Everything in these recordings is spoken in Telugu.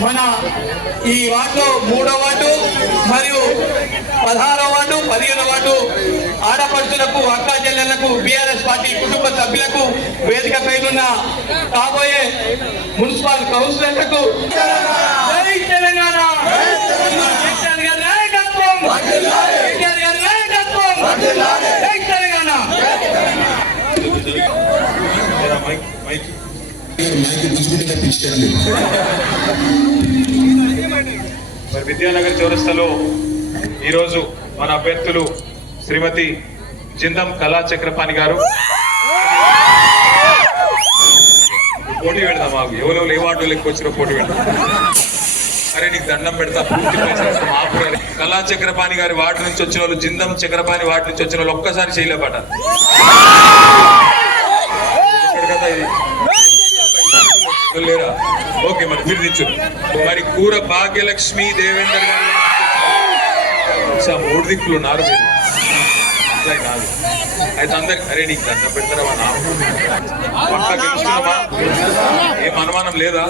మన ఈ వార్డులో మూడో వార్డు మరియు పదహారో వార్డు పదిహేను వార్డు ఆడపడుచులకు అక్క చెల్లెళ్ళకు బీఆర్ఎస్ పార్టీ కుటుంబ సభ్యులకు వేదిక పైనున్న కాబోయే మున్సిపల్ కౌన్సిలర్లకు జై తెలంగాణ కేసీఆర్ గారి నాయకత్వం కేసీఆర్ గారి నాయకత్వం జై తెలంగాణ మైక్ తప్పించండి మరి విద్యానగర్ చౌరస్తాలో ఈరోజు మన అభ్యర్థులు శ్రీమతి జిందం కళా చక్రపాణి గారు. పోటీ పెడదాం మాకు ఎవరో ఏ వార్డు లెక్క వచ్చిన పోటీ పెడదాం. అరే నీకు దండం పెడతా పూర్తి. కళా చక్రపాణి గారి వార్డు నుంచి వచ్చిన వాళ్ళు జిందం చక్రపాణి వార్డు నుంచి వచ్చిన వాళ్ళు ఒక్కసారి చేయలేపట. కదా ఇది. లేరా ఓకే మరి మీరు తెచ్చు మరి కూర భాగ్యలక్ష్మి దేవేందర్ గారు మూడు దిక్కులు ఉన్నారు మీరు. అట్లా కాదు అయితే అందరికి అరే నీకు దండ పెడతారా గెలుస్తున్నామా ఏం అనుమానం లేదా?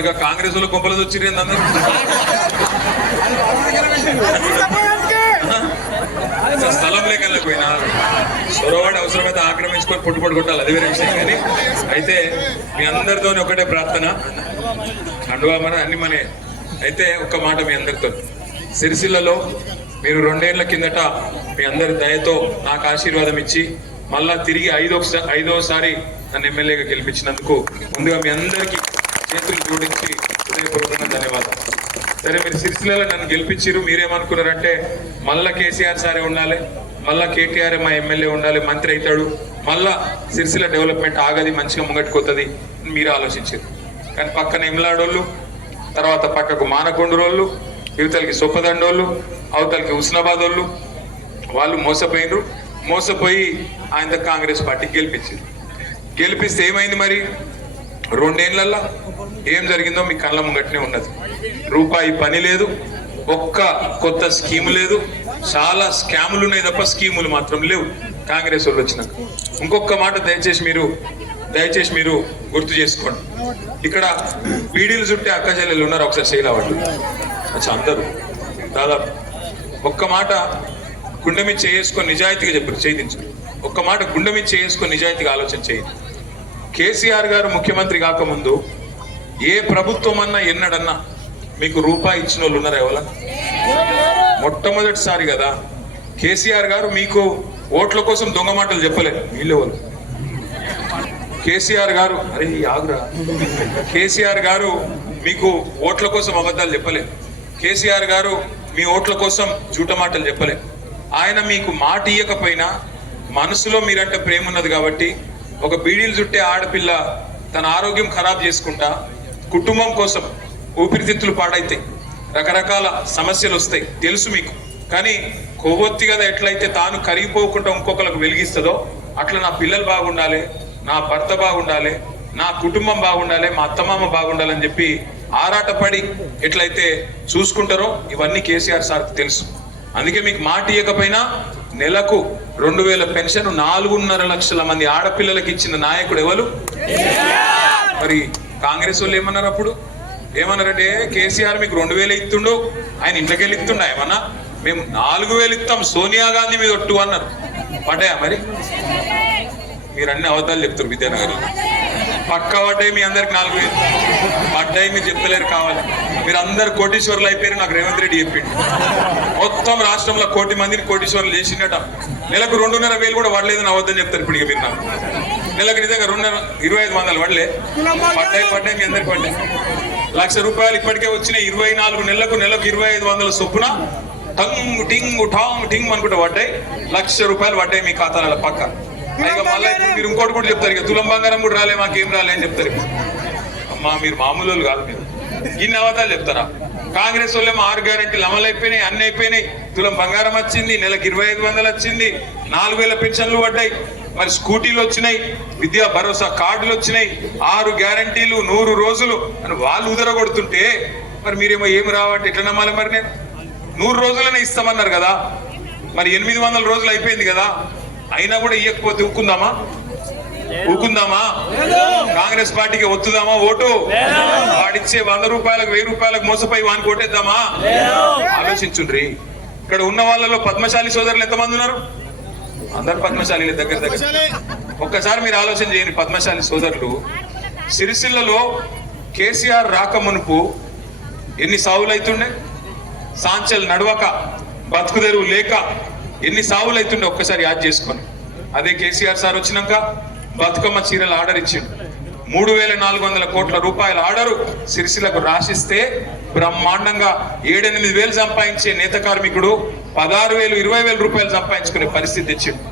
ఇక కాంగ్రెస్ వాళ్ళు కొంపలు వచ్చింది అందరు? స్థలం స్థలం లేకపోయినా సొరవాడు అవసరమైతే ఆక్రమించుకొని పుట్టుపడి కొట్టాలి. అది వేరే విషయం కానీ అయితే మీ అందరితో ఒకటే ప్రార్థన. అండువా మన అన్ని మనే. అయితే ఒక్క మాట మీ అందరితో. సిరిసిల్లలో మీరు రెండేళ్ళ కిందట మీ అందరి దయతో నాకు ఆశీర్వాదం ఇచ్చి మళ్ళా తిరిగి ఐదో ఐదోసారి నన్ను ఎమ్మెల్యేగా గెలిపించినందుకు ముందుగా మీ అందరికీ చేతులు జోడించి హృదయపూర్వకంగా ధన్యవాదాలు. సరే మీరు సిరిసిల్లలో నన్ను గెలిపించారు మీరేమనుకున్నారంటే మళ్ళా కేసీఆర్ సారే ఉండాలి మళ్ళా కేటీఆర్ మా ఎమ్మెల్యే ఉండాలి మంత్రి అవుతాడు మళ్ళా సిరిసిల్ల డెవలప్మెంట్ ఆగది మంచిగా ముంగట్టుకోతుంది మీరు ఆలోచించారు కానీ పక్కన ఇమ్లాడోళ్ళు తర్వాత పక్కకు మానకొండరోళ్ళు యువతలకి సొప్పదండోళ్ళు అవతలకి హుస్నాబాద్ వాళ్ళు వాళ్ళు మోసపోయినరు మోసపోయి ఆయన కాంగ్రెస్ పార్టీ గెలిపించారు గెలిపిస్తే ఏమైంది మరి? రెండేళ్ళలో ఏం జరిగిందో మీ కళ్ళ ముంగట్నే ఉన్నది. రూపాయి పని లేదు ఒక్క కొత్త స్కీమ్ లేదు చాలా స్కాములు ఉన్నాయి తప్ప స్కీములు మాత్రం లేవు. కాంగ్రెస్ వాళ్ళు వచ్చినాక. ఇంకొక మాట దయచేసి మీరు దయచేసి మీరు గుర్తు చేసుకోండి. ఇక్కడ పీడీలు చుట్టే అక్క చెల్లెలు ఉన్నారు ఒకసారి చేయలేవాళ్ళు అచ్చా అందరూ. దాదాపు ఒక్క మాట గుండె మీద చేసుకొని నిజాయితీగా చెప్పారు చేయించు ఒక్క మాట గుండె మీద చేసుకొని నిజాయితీగా ఆలోచన చేయండి. కేసీఆర్ గారు ముఖ్యమంత్రి కాకముందు ఏ ప్రభుత్వం అన్నా ఎన్నడన్నా మీకు రూపాయి ఇచ్చిన వాళ్ళు ఉన్నారా ఎవరా మొట్టమొదటిసారి కదా కేసీఆర్ గారు మీకు ఓట్ల కోసం దొంగ మాటలు చెప్పలేదు వీళ్ళు వాళ్ళు కేసీఆర్ గారు అరే ఈ ఆగురా. కేసీఆర్ గారు మీకు ఓట్ల కోసం అబద్ధాలు చెప్పలే. కేసీఆర్ గారు మీ ఓట్ల కోసం జూట మాటలు చెప్పలే. ఆయన మీకు మాట ఇయ్యకపోయినా మనసులో మీరంటే ప్రేమ ఉన్నది కాబట్టి ఒక బీడీలు చుట్టే ఆడపిల్ల తన ఆరోగ్యం ఖరాబ్ చేసుకుంటా కుటుంబం కోసం ఊపిరితిత్తులు పాడైతాయి రకరకాల సమస్యలు వస్తాయి తెలుసు మీకు. కానీ కొవ్వొత్తి కదా ఎట్లయితే తాను కరిగిపోకుండా ఇంకొకరికి వెలిగిస్తుందో అట్లా నా పిల్లలు బాగుండాలి నా భర్త బాగుండాలి నా కుటుంబం బాగుండాలి మా అత్తమామ బాగుండాలని చెప్పి ఆరాటపడి ఎట్లయితే చూసుకుంటారో ఇవన్నీ కేసీఆర్ సార్కి తెలుసు. అందుకే మీకు మాట ఇవ్వకపోయినా నెలకు రెండు వేల పెన్షన్ నాలుగున్నర లక్షల మంది ఆడపిల్లలకి ఇచ్చిన నాయకుడు ఎవరు? మరి కాంగ్రెస్ వాళ్ళు ఏమన్నారు అప్పుడు? ఏమన్నారంటే కేసీఆర్ మీకు రెండు వేలు ఇస్తుండు ఆయన ఇంట్లోకి వెళ్ళి ఇస్తుండ ఏమన్నా? మేము నాలుగు వేలు ఇస్తాం సోనియా గాంధీ మీద ఒట్టు అన్నారు. పడ్డాయా మరి? మీరు అన్ని అబద్ధాలు చెప్తారు విద్యానగర్ పక్క పడ్డాయి మీ అందరికి నాలుగు వేలు. పడ్డాయి మీరు చెప్పలేరు కావాలి. మీరు అందరు కోటీశ్వర్లు అయిపోయారు నాకు రేవంత్ రెడ్డి చెప్పిండు. మొత్తం రాష్ట్రంలో కోటి మందిని కోటీశ్వర్లు చేసిండట. నెలకు రెండున్నర వేలు కూడా పడలేదు నా వద్దని చెప్తారు ఇప్పుడు మీరు నాకు. నెలకు నిజంగా రెండున్నర ఇరవై ఐదు వందలు పడలే. పడ్డాయి పడ్డాయి మీ అందరికి పడ్డాయి. లక్ష రూపాయలు ఇప్పటికే వచ్చిన ఇరవై నాలుగు నెలలకు నెలకు ఇరవై ఐదు వందల చొప్పున. టంగ్ టింగ్ టాంగ్ టింగ్ అనుకుంటే పడ్డాయి. లక్ష రూపాయలు పడ్డాయి మీ ఖాతాలలో పక్క. మళ్ళీ ఇప్పుడు మీరు ఇంకోటి కూడా చెప్తారు ఇక తులం బంగారం కూడా రాలే మాకేం రాలే అని చెప్తారు. అమ్మా మీరు మామూలు వాళ్ళు కాదు మీరు. ఇన్ని అవతాలు చెప్తారా? కాంగ్రెస్ వాళ్ళేమో ఆరు గ్యారెంటీలు అమలు అయిపోయినాయి అన్ని అయిపోయినాయి. తులం బంగారం వచ్చింది నెలకు ఇరవై ఐదు వందలు వచ్చింది నాలుగు వేల పెన్షన్లు పడ్డాయి. మరి స్కూటీలు వచ్చినాయి విద్యా భరోసా కార్డులు వచ్చినాయి ఆరు గ్యారంటీలు నూరు రోజులు అని వాళ్ళు ఉదర కొడుతుంటే మరి మీరేమో ఏమి రావంటే ఎట్లా నమ్మాలి మరి నేను? నూరు రోజులనే ఇస్తామన్నారు కదా. మరి ఎనిమిది వందల రోజులు అయిపోయింది కదా. అయినా కూడా ఇవ్వకపోతే ఊక్కుందామా ఊకుందామా? కాంగ్రెస్ పార్టీకి ఒత్తుదామా ఓటు? వాడిచ్చే వంద రూపాయలకు వెయ్యి రూపాయలకు మోసపోయి వానికి కొట్టేద్దామా ఆలోచించుండ్రి. ఇక్కడ ఉన్న వాళ్ళలో పద్మశాలి సోదరులు ఎంతమంది ఉన్నారు? అందరు పద్మశాలి దగ్గర దగ్గర. ఒక్కసారి మీరు ఆలోచన చేయండి పద్మశాలి సోదరులు. సిరిసిల్లలో కేసీఆర్ రాక మునుపు ఎన్ని సావులు అవుతుండే సాంచల్ నడవక బతుకుదెరువు లేక ఎన్ని సావులు అవుతుండే ఒక్కసారి యాద్ చేసుకొని. అదే కేసీఆర్ సార్ వచ్చినాక బతుకమ్మ చీరలు ఆర్డర్ ఇచ్చిండు. మూడు వేల నాలుగు వందల కోట్ల రూపాయల ఆర్డరు సిరిసిలకు రాసిస్తే బ్రహ్మాండంగా ఏడెనిమిది వేలు సంపాదించే నేత కార్మికుడు పదహారు వేలు ఇరవై వేల రూపాయలు సంపాదించుకునే పరిస్థితి తెచ్చిండు.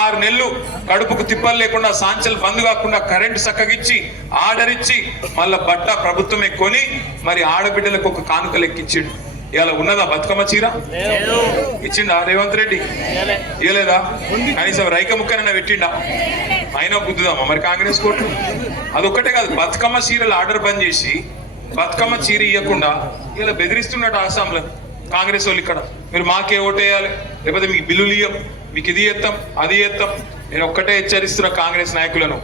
ఆరు నెలలు కడుపుకు తిప్పలు లేకుండా సాంచలు బంద్ కాకుండా కరెంటు చక్కగిచ్చి ఆర్డర్ ఇచ్చి మళ్ళా బట్ట ప్రభుత్వమే కొని మరి ఆడబిడ్డలకు ఒక కానుకలు ఎక్కించిండు. ఇలా ఉన్నదా బతుకమ్మ చీర? ఇచ్చిండా రేవంత్ రెడ్డి? ఇవ్వలేదా కనీసం రైక ముక్కనైనా పెట్టిండా? అయినా గుద్దుదామా? మరి కాంగ్రెస్ కోర్టు అదొక్కటే కాదు బతుకమ్మ చీరలు ఆర్డర్ బంద్ చేసి బతుకమ్మ చీర ఇవ్వకుండా ఇలా బెదిరిస్తున్నట్టు ఆసాంలో కాంగ్రెస్ వాళ్ళు ఇక్కడ. మీరు మాకే ఓటేయాలి. లేకపోతే మీకు బిల్లులు ఇయ్యం. మీకు ఇది ఎత్తాం అది ఎత్తాం. నేను ఒక్కటే హెచ్చరిస్తున్న కాంగ్రెస్ నాయకులను.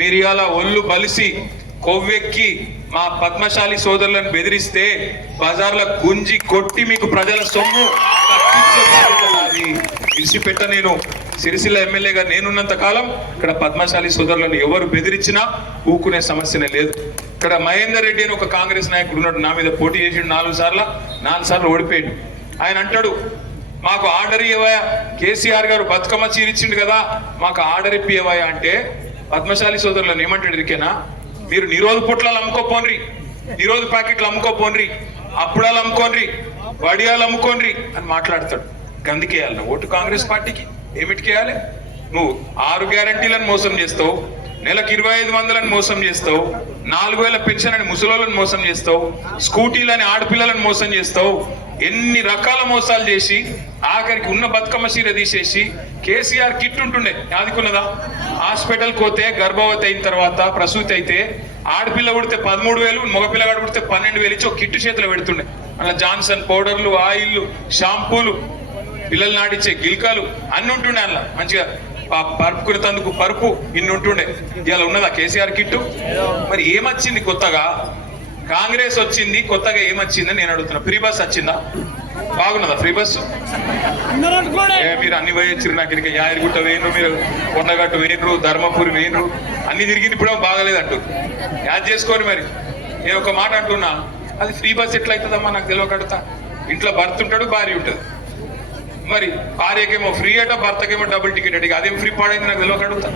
మీరు ఇవాళ ఒళ్ళు బలిసి కొవ్వెక్కి మా పద్మశాలి సోదరులను బెదిరిస్తే బజార్ల గుంజి కొట్టి మీకు ప్రజల సొమ్ము విడిచిపెట్ట నేను. సిరిసిల్ల ఎమ్మెల్యేగా నేనున్నంత కాలం ఇక్కడ పద్మశాలి సోదరులను ఎవరు బెదిరించినా ఊకునే సమస్యనే లేదు. ఇక్కడ మహేందర్ రెడ్డి అని ఒక కాంగ్రెస్ నాయకుడు ఉన్నాడు. నా మీద పోటీ చేసిండు నాలుగు సార్లు. నాలుగు సార్లు ఓడిపోయాడు. ఆయన అంటాడు మాకు ఆర్డర్ ఇవ్వయా కేసీఆర్ గారు బతుకమ్మ చీరిచ్చిండు కదా. మాకు ఆర్డర్ ఇప్పియవయా అంటే పద్మశాలి సోదరులను ఏమంటాడు ఇరికేనా? మీరు నిరోధ పొట్లాలు అమ్ముకోపోన్రి నిరోధ ప్యాకెట్లు అమ్ముకోపోన్రి అప్పుడాలు అమ్ముకోన్రి వడియాలు అమ్ముకోన్రి అని మాట్లాడతాడు. గందుకేయాలి ఓటు కాంగ్రెస్ పార్టీకి ఏమిటికేయాలి నువ్వు ఆరు గ్యారంటీలను మోసం చేస్తావు నెలకు ఇరవై ఐదు వందలను మోసం చేస్తావు నాలుగు వేల పెన్షన్ అని ముసలోళ్ళని మోసం చేస్తావు స్కూటీలని ఆడపిల్లలను మోసం చేస్తావు ఎన్ని రకాల మోసాలు చేసి ఆఖరికి ఉన్న బతుకమ్మ చీర తీసేసి కేసీఆర్ కిట్ ఉంటుండే. ఆదుకున్నదా హాస్పిటల్ పోతే గర్భవతి అయిన తర్వాత ప్రసూతి అయితే ఆడపిల్ల పుడితే పదమూడు వేలు మగపిల్లగాడు పుడితే పన్నెండు వేలు ఇచ్చి ఒక కిట్టు చేతిలో పెడుతుండే. అలా జాన్సన్ పౌడర్లు ఆయిల్లు షాంపూలు పిల్లలు నాటిచ్చే గిల్కాలు అన్ని ఉంటుండే అలా మంచిగా ఆ తందుకు పరుపు ఇన్ని ఉంటుండే. ఇలా ఉన్నదా కేసీఆర్ కిట్టు? మరి ఏమొచ్చింది కొత్తగా? కాంగ్రెస్ వచ్చింది కొత్తగా ఏమొచ్చిందని నేను అడుగుతున్నా. ఫ్రీ బస్ వచ్చిందా? బాగున్నదా ఫ్రీ బస్సు మీరు అన్ని పోయొచ్చారు నాకు ఇంకా యాదగిరిగుట్ట వేయరు మీరు కొండగట్టు వేయరు ధర్మపురి వేయరు అన్ని తిరిగింది ఇప్పుడు బాగలేదు అంటూ యాద్ చేసుకోండి మరి. నేను ఒక మాట అంటున్నా. అది ఫ్రీ బస్ ఎట్లా అవుతుందమ్మా నాకు తెలియకడుతా ఇంట్లో భర్త ఉంటాడు భార్య ఉంటుంది. మరి భార్యకేమో ఫ్రీ అట భర్తకేమో డబుల్ టికెట్ అడిగి అదేం ఫ్రీ పాడైంది నాకు తెలియక అడుగుతా.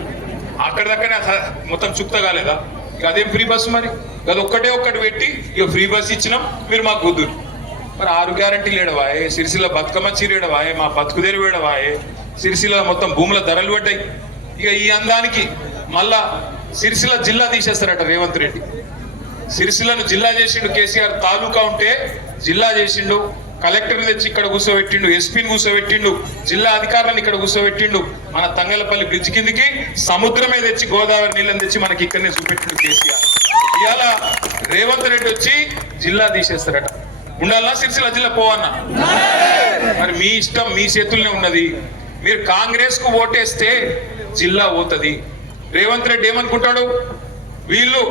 అక్కడ దక్కనే మొత్తం చుక్త కాలేదా? ఇక అదేం ఫ్రీ బస్సు మరి? అది ఒక్కటే ఒక్కటి పెట్టి ఇక ఫ్రీ బస్ ఇచ్చినాం మీరు మాకు కుదురు మరి ఆరు గ్యారంటీలు ఏడవాయే? సిరిసిల్ల బతుకమ్మ చీరేడవాయే? మా బతుకుదేరు వేడవాయే సిరిసిల్ల మొత్తం భూముల ధరలు పడ్డాయి. ఇక ఈ అందానికి మళ్ళా సిరిసిల్ల జిల్లా తీసేస్తారట రేవంత్ రెడ్డి. సిరిసిల్లను జిల్లా చేసిండు కేసీఆర్ తాలూకా ఉంటే జిల్లా చేసిండు. కలెక్టర్ తెచ్చి ఇక్కడ కూర్చోబెట్టిండు ఎస్పీని కూర్చోబెట్టిండు జిల్లా అధికారులను ఇక్కడ కూర్చోబెట్టిండు మన తంగలపల్లి బ్రిడ్జ్ కిందికి సముద్రమే తెచ్చి గోదావరి నీళ్ళని తెచ్చి మనకి ఇక్కడనే చూపెట్టిండు కేసీఆర్. ఇవాళ రేవంత్ రెడ్డి వచ్చి జిల్లా తీసేస్తారట. ఉండాలన్నా సిరిసిల్ల జిల్లా పోవన్నా మరి మీ ఇష్టం మీ చేతుల్లోనే ఉన్నది. మీరు కాంగ్రెస్కు ఓటేస్తే జిల్లా పోతుంది. రేవంత్ రెడ్డి ఏమనుకుంటాడు? వీళ్ళు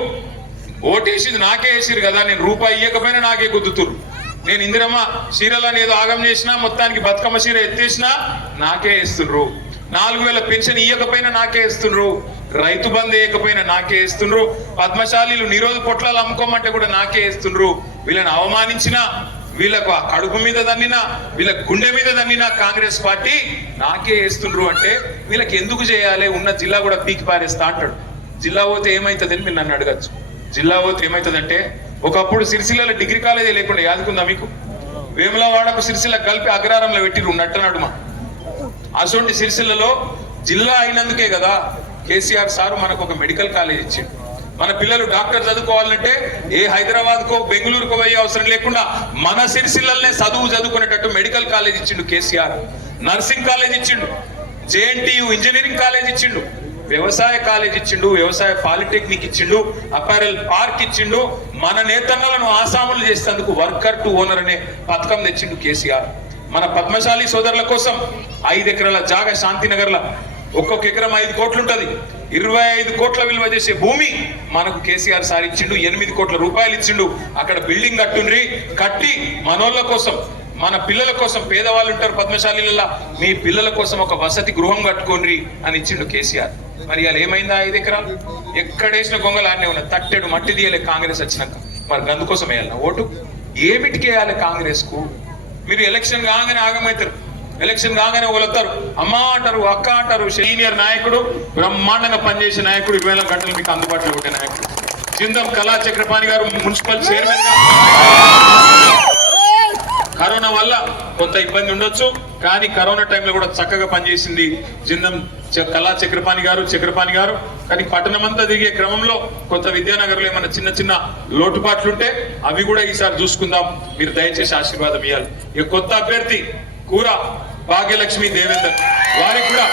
ఓటేసింది నాకే వేసిరు కదా నేను రూపాయి ఇవ్వకపోయినా నాకే గుద్దుతురు నేను ఇందిరమ్మ చీరలని ఏదో ఆగం చేసినా మొత్తానికి బతుకమ్మ చీర ఎత్తేసినా నాకే వేస్తుండ్రు నాలుగు వేల పెన్షన్ ఇవ్వకపోయినా నాకే వేస్తుండ్రు రైతు బంధు వేయకపోయినా నాకే వేస్తుండ్రు. పద్మశాలీలు నిరోధ పొట్లాలు అమ్ముకోమంటే కూడా నాకే వేస్తుండ్రు. వీళ్ళని అవమానించిన వీళ్ళకు ఆ కడుపు మీద దన్నినా వీళ్ళ గుండె మీద దన్నినా కాంగ్రెస్ పార్టీ నాకే వేస్తుండ్రు అంటే వీళ్ళకి ఎందుకు చేయాలి? ఉన్న జిల్లా కూడా పీకి పారేస్తా అంటాడు. జిల్లా పోతే ఏమైతుందని మీరు నన్ను అడగచ్చు. జిల్లా పోతే ఏమైతుందంటే ఒకప్పుడు సిరిసిల్లలో డిగ్రీ కాలేజీ లేకుండా యాదుకుందా మీకు? వేములవాడకు సిరిసిల్ల కలిపి అగ్రారంలో పెట్టిరు నట్ట నడుమ అసొంటి సిరిసిల్లలో జిల్లా అయినందుకే కదా కేసీఆర్ సారు మనకు ఒక మెడికల్ కాలేజ్ ఇచ్చిండు. మన పిల్లలు డాక్టర్ చదువుకోవాలంటే ఏ హైదరాబాద్ కో బెంగళూరుకో పోయే అవసరం లేకుండా మన సిరిసిల్లనే చదువు చదువుకునేటట్టు మెడికల్ కాలేజ్ ఇచ్చిండు కేసీఆర్. నర్సింగ్ కాలేజ్ ఇచ్చిండు. జేఎన్టీయు ఇంజనీరింగ్ కాలేజ్ ఇచ్చిండు. వ్యవసాయ కాలేజ్ ఇచ్చిండు వ్యవసాయ పాలిటెక్నిక్ ఇచ్చిండు అపారల్ పార్క్ ఇచ్చిండు. మన నేతన్నలను ఆసాములు చేసేందుకు వర్కర్ టు ఓనర్ అనే పథకం తెచ్చిండు కేసీఆర్. మన పద్మశాలి సోదరుల కోసం ఐదు ఎకరాల జాగ శాంతినగర్ల ఒక్కొక్క ఎకరం ఐదు కోట్లు ఉంటుంది ఇరవై ఐదు కోట్ల విలువ చేసే భూమి మనకు కేసీఆర్ సార్ ఇచ్చిండు ఎనిమిది కోట్ల రూపాయలు ఇచ్చిండు. అక్కడ బిల్డింగ్ కట్టుండ్రి కట్టి మనోళ్ళ కోసం మన పిల్లల కోసం పేదవాళ్ళు ఉంటారు పద్మశాలిలలో మీ పిల్లల కోసం ఒక వసతి గృహం కట్టుకోండి అని ఇచ్చిండు కేసీఆర్. మరి అలా ఏమైందా ఐదు ఎకరాలు? ఎక్కడేసిన గొంగలు ఆడనే ఉన్న తట్టెడు మట్టి తీయలే కాంగ్రెస్ వచ్చినాక. మరి అందుకోసం వేయాలన్నా ఓటు? ఏమిటికి వేయాలి కాంగ్రెస్కు మీరు ఎలక్షన్ కాగానే ఆగమవుతారు. ఎలక్షన్ కాగానే వదులుతారు అమ్మ అంటారు అక్క అంటారు సీనియర్ నాయకుడు బ్రహ్మాండంగా పనిచేసే నాయకుడు ఇరవై గంటలు మీకు అందుబాటులో ఉండే నాయకుడు. జిందం కళా చక్రపాణి గారు మున్సిపల్ చైర్మన్ కరోనా వల్ల కొంత ఇబ్బంది ఉండొచ్చు కానీ కరోనా టైంలో కూడా చక్కగా పనిచేసింది జిందం చ- కళా చక్రపాణి గారు చక్రపాణి గారు. కానీ పట్టణం అంతా దిగే క్రమంలో కొంత విద్యానగర్లో ఏమైనా చిన్న చిన్న లోటుపాట్లుంటే అవి కూడా ఈసారి చూసుకుందాం. మీరు దయచేసి ఆశీర్వాదం ఇవ్వాలి ఇక కొత్త అభ్యర్థి కూర భాగ్యలక్ష్మి దేవేందర్. వారికి కూడా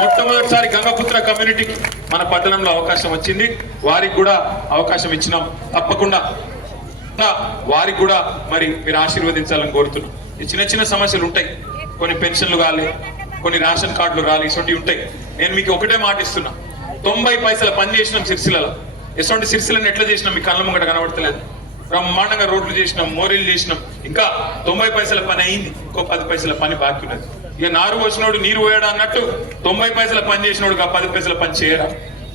మొట్టమొదటిసారి గంగపుత్ర కమ్యూనిటీకి మన పట్టణంలో అవకాశం వచ్చింది. వారికి కూడా అవకాశం ఇచ్చినాం. తప్పకుండా వారికి కూడా మరి మీరు ఆశీర్వదించాలని కోరుతున్నాం. ఈ చిన్న చిన్న సమస్యలు ఉంటాయి. కొన్ని పెన్షన్లు కావాలి కొన్ని రేషన్ కార్డులు రాలి ఇటువంటి ఉంటాయి. నేను మీకు ఒకటే మాట ఇస్తున్నా. తొంభై పైసల పని చేసినాం సిరిసిలలో ఎటువంటి సిరిసిలను ఎట్లా చేసినాం మీ కళ్ళ ముంగట కనబడతలేదు. బ్రహ్మాండంగా రోడ్లు చేసినాం మోరీలు చేసినాం. ఇంకా తొంభై పైసల పని అయింది ఇంకో పది పైసల పని బాకీ ఉన్నది. ఇక నారు వచ్చినోడు నీరు పోయాడు అన్నట్టు తొంభై పైసల పని చేసినోడు పది పైసల పని చేయరా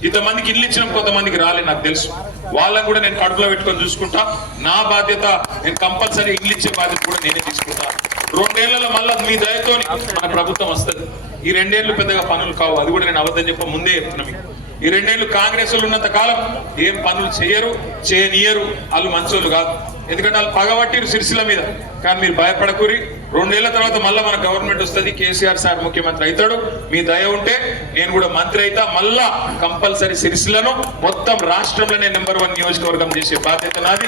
ఇంతమందికి ఇల్లు ఇచ్చిన కొంతమందికి రాలే నాకు తెలుసు. వాళ్ళని కూడా నేను కడుపులో పెట్టుకొని చూసుకుంటా. నా బాధ్యత నేను కంపల్సరీ ఇల్లు ఇచ్చే బాధ్యత కూడా నేనే తీసుకుంటా. రెండేళ్ళలో మళ్ళా మీ దయతో మన ప్రభుత్వం వస్తుంది. ఈ రెండేళ్ళు పెద్దగా పనులు కావు అది కూడా నేను అబద్ధం చెప్ప ముందే చెప్తున్నా మీకు. ఈ రెండేళ్ళు కాంగ్రెస్ ఉన్నంత కాలం ఏం పనులు చేయరు చేయనియరు వాళ్ళు మంచోళ్ళు కాదు. ఎందుకంటే వాళ్ళు పగబట్టిరు సిరిసిల మీద. కానీ మీరు భయపడకూరి రెండేళ్ళ తర్వాత మళ్ళీ మన గవర్నమెంట్ వస్తుంది కేసీఆర్ సార్ ముఖ్యమంత్రి అవుతాడు మీ దయ ఉంటే నేను కూడా మంత్రి అయితా మళ్ళా కంపల్సరీ సిరిసిలను మొత్తం రాష్ట్రంలోనే నెంబర్ వన్ నియోజకవర్గం చేసే బాధ్యత నాది.